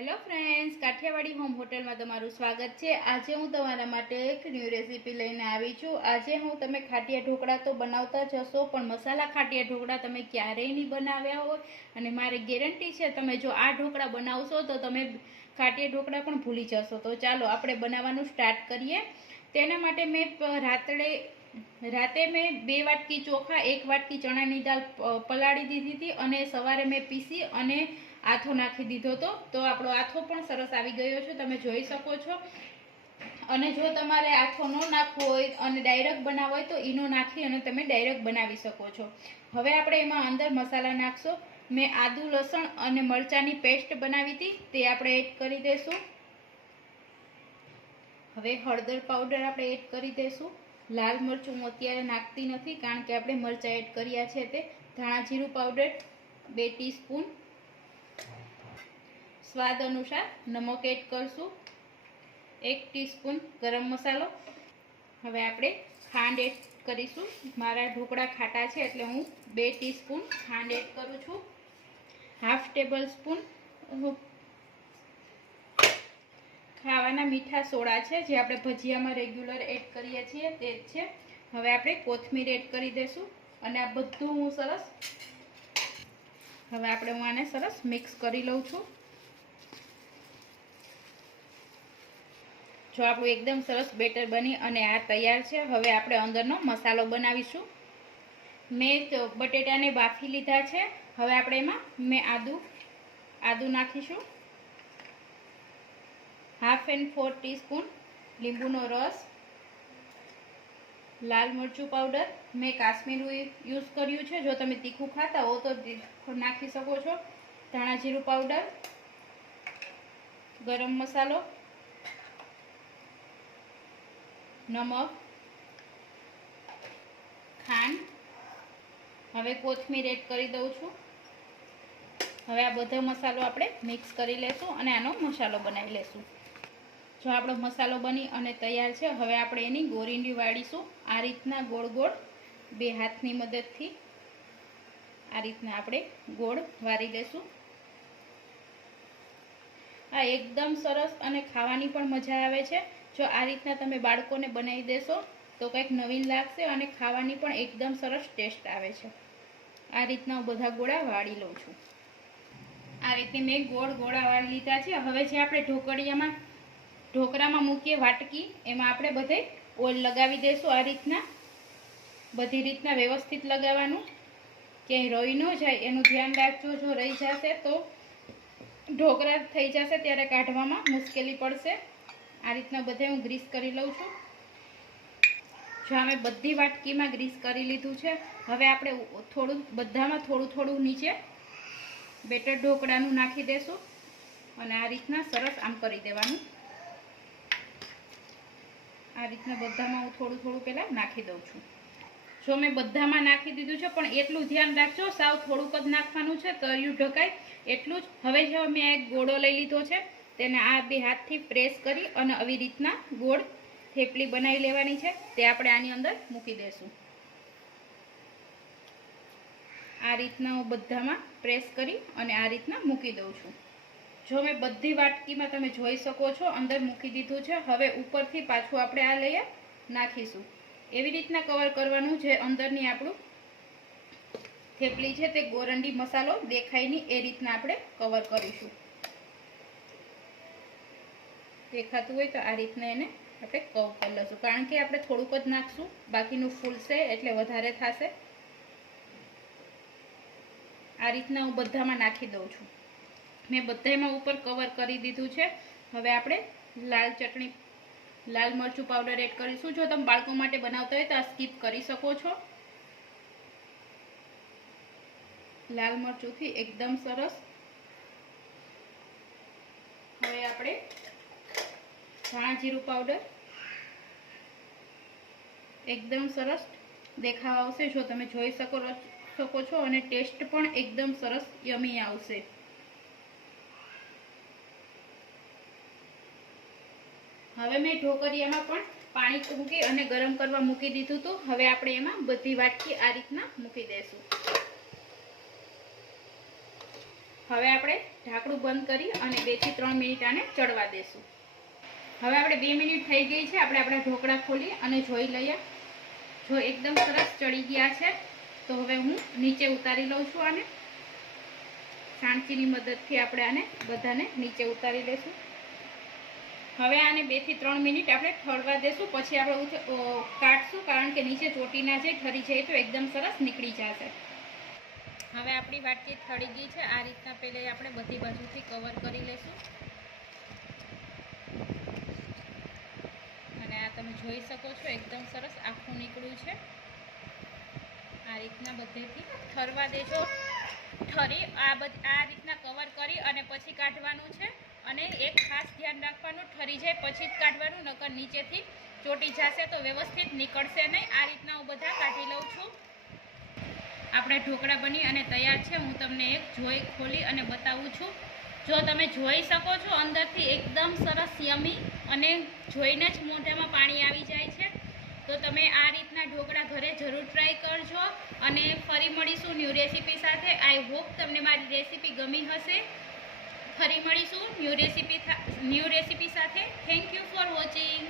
Hello friends, Kathiyawadi home hotel में तमारू स्वागत है। आज हूँ तमारा माटे एक न्यू रेसिपी लईने आवी छुं। आज हूँ तमे खाटिया ढोकड़ा तो बनावता ज हशो, पण मसाला खाटिया ढोकड़ा तमे क्यारेय नहीं बनाव्या होय अने मारी गेरंटी छे तमे जो आ ढोकड़ा बनावशो तो तमे खाटिया ढोकड़ा पण भूली जशो। तो चालो आपणे बनाववानुं स्टार्ट करीए। तेना माटे मैं राते में 2 वाटकी चोखा 1 वाटकी चणानी दाल पलाળી દીધી હતી અને સવારે મેં પીસી અને આથો નાખી દીધો હતો। તો આપણો આથો પણ સરસ આવી ગયો છે, તમે જોઈ શકો છો। અને જો તમારે આથો ન નાખવો હોય અને ડાયરેક્ટ બનાવવો હોય તો ઈનો નાખી અને તમે ડાયરેક્ટ બનાવી શકો છો। હવે આપણે એમાં અંદર મસાલા નાખશો। મેં આદુ લસણ અને મરચાંની પેસ્ટ બનાવી હતી તે આપણે એડ કરી દઈશું। હવે હળદર પાવડર આપણે એડ કરી દઈશું। लाल मरचुं हूँ अत्यारे नाखती नथी कारण के आपणे मरचा एड कर्या छे ते। धाणा जीरु पाउडर 2 टीस्पून, स्वाद अनुसार नमक एड करशुं, 1 टीस्पून गरम मसालो। हवे आपणे खांड एड करीशुं। मारा ढोकळा खाटा छे एटले हूँ 2 टीस्पून खांड एड करूं छुं। हाफ टेबल स्पून खावाना मीठा सोडा है जे आपणे भजिया में रेग्युलर एड करीए छीए ते छे। हवे आपणे कोथमीर एड करी देशुं अने आ बधुं हूँ सरस हवे आपणे हूँ आने सरस मिक्स करी लऊं छुं। जो आपणुं एकदम सरस बेटर बनी अने आ तैयार छे। हवे आपणे अंदरनो मसालो बनावीशुं। मैं बटेटाने बाफी लीधा छे। हवे आपणे एमां मैं आदू नाखीशुं। 1/2 and 4 टीस्पून લીંબુનો રસ, लाल मरचું पाउडर मैं काश्मीरी यूज कर्યું છે। जो તમે तीखું खाता हो तो नाखी શકો છો। धाणा जीरु पाउडर, गरम मसालो, नमक, खांड। हवे कोथमीर एड करी दઉં છું। हवे आ બધો मसालो આપણે मिक्स કરી લેશું અને આનો મસાલો બનાવી લેશું। जो आपणो मसालो बनी अने तैयार है। हवे आपणे एनी गोरींडी वाळीशुं। आ रीतना गोळ गोळ 2 हाथनी मददथी आ रीतना आपणे गोळ वारी लेशुं। आ एकदम सरस अने खावानी पण मजा आवे छे। जो आ रीतना तमे बाळकोने बनावी देशो तो कंईक नवीन लागशे अने खावानी पण एकदम सरस टेस्ट आवे छे। आ रीतना हूँ बधा गोळा वाळी लઉં છું। आ रीते मैं गोळ गोळा वाळी लीधा छे। हवे जे आपणे ढोकळियामां ढोकरामां मूकीए वाटकी एमां आपणे बधे ऑइल लगावी देशुं। आ रीतना बधी रीतना व्यवस्थित लगाववानुं, क्यांय रही न जाय एनुं ध्यान राखजो। जो रही जशे तो ढोकरा थई जशे त्यारे काढवामां मुश्केली पड़शे। आ रीतना बधे हूँ ग्रीस करी लઉં છું। जो अमे बधी वाटकीमां ग्रीस करी लीधुं छे। हवे आपणे थोडुं बधामां थोडुं थोडुं नीचे बेटर ढोकळानुं नाखी देशुं अने आ रीतना सरस आम करी देवानुं। आ रीतना बधामां हूँ थोडुं थोडुं पहेला नाखी दઉં છું। जो मैं बधामां नाखी दीधुं छे पण एटलुं ध्यान राखजो, साव थोडुंक ज नाखवानुं छे, तरियुं ढकाय एटलुं ज। हवे जो मैं एक गोळो लई लीधो छे तेने आ 2 हाथथी प्रेस करी अने આવી રીતના ગોળ થેપલી બનાવી લેવાની છે। તે આપણે આની અંદર મૂકી દેશું। આ રીતના હું બધામાં પ્રેસ કરી અને આ રીતના મૂકી દઉં છું। जो मैं बधी वाटकीमां तमे जोई शको छो अंदर मूकी दीधुं छे। हवे उपरथी पाछुं आपणे आ लेयर नाखीशुं। एवी रीतना कवर करवानुं जे अंदरनी आपणुं थेपली छे ते गोरंडी मसालो देखाय नहीं ए रीतना आपणे कवर करीशुं। देखातुं होय तो आ रीतना एने आपणे कवर करी लईशुं कारण के आपणे थोडुंक ज नाखशुं, बाकीनुं फूलशे एटले वधारे थशे। आ रीतना हूँ बधामां नाखी दઉં છું। मैं बधामां ऊपर कवर करी दीधुं छे। हवे आपणे लाल चटणी लाल मरचुं पाउडर एड करीशुं। जो तमे बाळको माटे बनावता होय तो आ स्कीप करी शको छो। लाल मरचुंथी एकदम सरस। हवे आपणे धाणा जीरु पाउडर एकदम सरस देखाव आवशे। जो तमे जोई शको छो अने टेस्ट पण एकदम सरस यमी आवशे। हवे मैं ढोकरियामां पण पाणी मूकी अने गरम करवा मूकी दीधुं हतुं। हवे आपणे एमां बधी वाटकी आ रीतना मूकी देशुं। હવે આપણે ઢાંકણું બંધ કરી અને 2 થી 3 મિનિટ આને ચડવા દેશું. હવે આપણે 2 મિનિટ થઈ ગઈ છે. આપણે આપણા ઢોકળા ખોલી અને જોઈ લઈએ. જો એકદમ સરસ ચડી ગયા છે તો હવે હું નીચે ઉતારી લઉં છું. આને સાણચીની મદદથી આપણે આને બધાને નીચે ઉતારી લઈશું. હવે આને 2 થી 3 મિનિટ આપણે ઠરવા દેશું. પછી આપણે કાઢશું, કારણ કે નીચે ચોટી ના જાય, ઠરી જાય તો એકદમ સરસ નીકળી જશે. હવે આપણી વાટકી ઠરી ગઈ છે. આ રીતના પહેલા આપણે બધી બાજુથી કવર કરી લઈશું. અને આ તમે જોઈ શકો છો એકદમ સરસ આખું નીકળ્યું છે. આ રીતના બધેથી ઠરવા દેજો. ઠરી આ રીતના કવર કરી અને પછી કાઢવાનું છે. અને એક ખાસ ધ્યાન રાખવાનું, ઠરી જાય પછી જ કાઢવાનું, નકર નીચેથી ચોટી જશે તો વ્યવસ્થિત નીકળશે નહીં. આ રીતના હું બધા કાઢી લઉં છું. આપણે ઢોકળા બની અને તૈયાર છે. હું તમને એક ખોલી અને બતાવું છું. જો તમે જોઈ શકો છો અંદરથી એકદમ સરસ યમી અને જોઈને જ મોઢામાં પાણી આવી જાય છે. તો તમે આ રીતના ઢોકળા ઘરે જરૂર ટ્રાય કરજો. અને ફરી મળીશું ન્યૂ રેસીપી સાથે. આઈ હોપ તમને મારી રેસીપી ગમી હશે. ફરી મળીશું ન્યૂ રેસીપી સાથે. Thank you for watching.